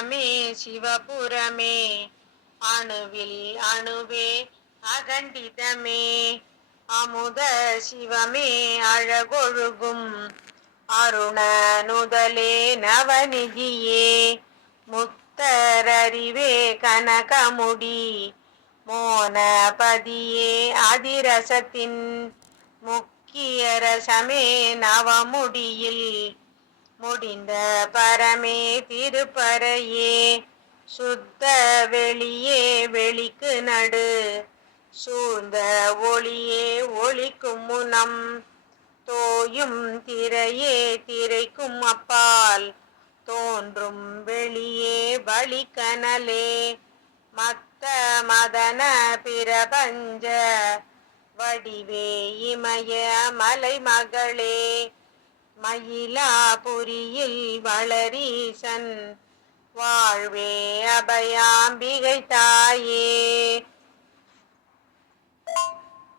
சிவபுரமே சிவபுரமே அணுவில் அணுவே அகண்டிதமே. அமுத சிவமே அழகொழுகும் அருணனுதலே நவநிதியே. முத்தரறிவே கனகமுடி மோனபதியே அதிரசத்தின் முக்கிய ரசமே நவமுடியில். முடிந்த பரமே திருப்பறையே சுத்த வெளியே வெளிக்கு நடு. சூழ்ந்த ஒளியே ஒளிக்கும் முனம் தோயும் திரையே திரைக்கும் அப்பால். தோன்றும் வெளியே வழிக்கனலே மத்த மதன பிரபஞ்ச வடிவே இமய மலை மகளே. மயிலாபுரியில் வளரீசன். வாழ்வே அபயாம்பிகை தாயே.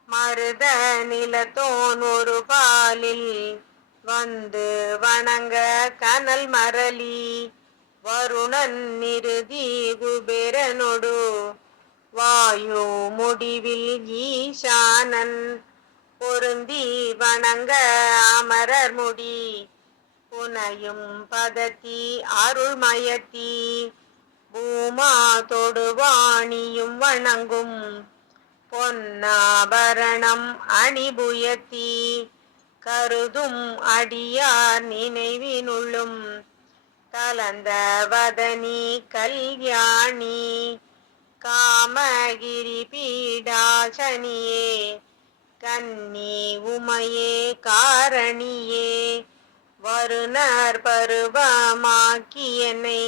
மருத நிலத்தோன் ஒரு பாலில் வந்து வணங்க கனல் மரளி வருணன் நிருதி குபேரனொடு. வாயு முடிவில் ஈசானன். பொருந்தி வணங்க அமரர் முடி. புனையும் பதத்தி அருள்மயத்தி பூமா தொடுவாணியும் வணங்கும். பொன்னாபரணம் அணிபுயத்தி. கருதும் அடியார் நினைவினுள்ளும். கலந்த வதனி கல்யாணி. காமகிரி பீடாசனியே. கன்னி உமையே காரணியே வருணர் பருவமாக்கியனை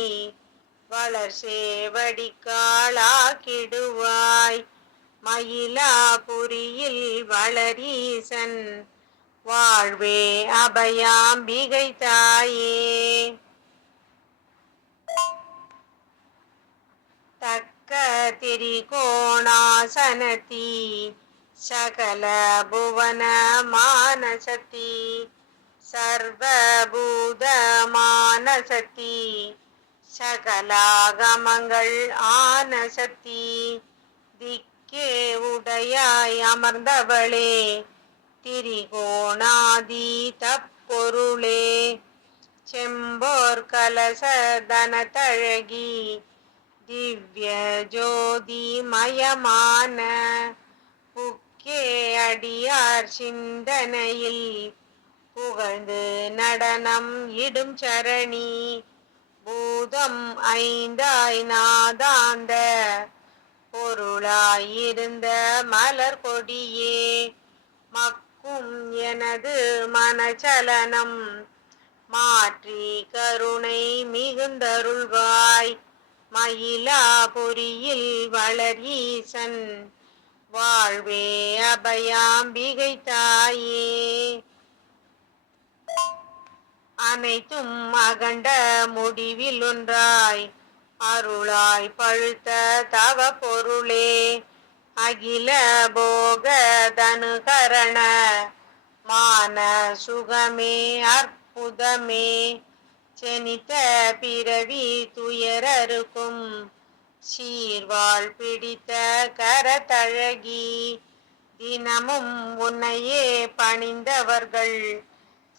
வளர் சேவடிக்காளாக்கிடுவாய் மயிலாபுரியில் வளரீசன் வாழ்வே அபயாம்பிகை தாயே. தக்க திரிகோணாசனத்தி சகல புவன மானசதி சர்வபூத மானசதி சகலாகமங்கள் ஆனசதி திக்கே உடையாய் அமர்ந்தவளே திரிகோணாதி தப்பொருளே செம்போர் கலச தனத்தழகி திவ்ய ஜோதி மயமான கே அடியார் சிந்தனையில் புகழ்ந்து நடனம் இடும் சரணி. பூதம் ஐந்தாய் நாதாந்த பொருளாயிருந்த மலர் கொடியே. மக்கும் எனது மனச்சலனம் மாற்றி கருணை மிகுந்தருள்வாய். மயிலாபுரியில் வளர் ஈசன் வாழ்வே அபயாம்பிகை தாயே. அனைத்தும் அகண்ட முடிவில் ஒன்றாய் அருளாய் பழுத்த தவ பொருளே. அகில போக தனுகரண மான சுகமே அற்புதமே. செனித்த பிறவி துயரருக்கும் சீர்வாள் பிடித்த கரத்தழகி தினமும் உன்னையே பணிந்தவர்கள்.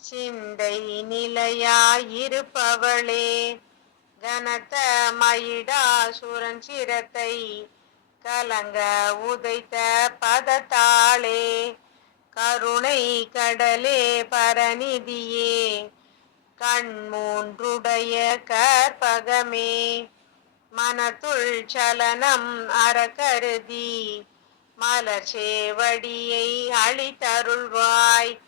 சிந்தை நிலையாயிருப்பவளே கனத்த மயிடாசுரன் சிரத்தை கலங்க உதைத்த பதத்தாளே கருணை கடலே பரநிதியே கண் மூன்றுடைய கற்பகமே. மனத்துள் சலனம் அறக்கருதி. மலர்ச்சேவடியை அழித்தருள்வாய்.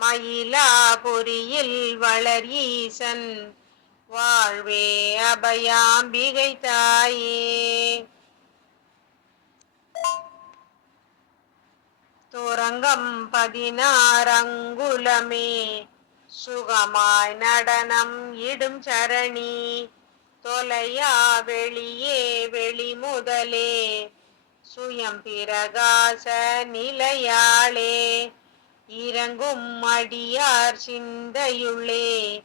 மயிலாபுரியில் வளர் ஈசன். வாழ்வே அபயாம்பிகை தாயே. துரங்கம் பதினாறங்குலமே. சுகமாய் நடனம் இடும் சரணி. தொலையா வெளியே வெளி முதலே. சுயம் பிரகாச நிலையாளே. இறங்கும் அடியார் சிந்தையுள்ளே.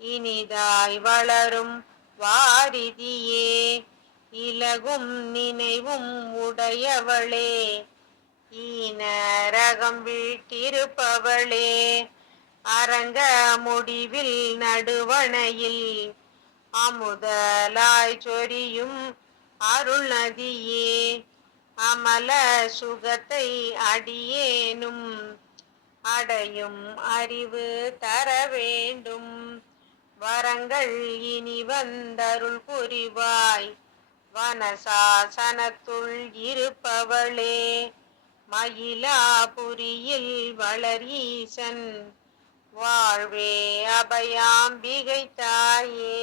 இனிதாய் வளரும் வாரிதியே. இலகும் நினைவும் உடையவளே. ஈனரகம் வீட்டிருப்பவளே. அரங்க முடிவில் நடுவணையில் அமுதலாய் சொரியும் அருள் நதியே அமல சுகத்தை அடியேனும் அடையும் அறிவு தர வேண்டும். வரங்கள் இனி வந்தருள் புரிவாய் வனசாசனத்துள் இருப்பவளே மயிலாபுரியில் வளர் ஈசன். வாழ்வே அபயாம்பிகை தாயே.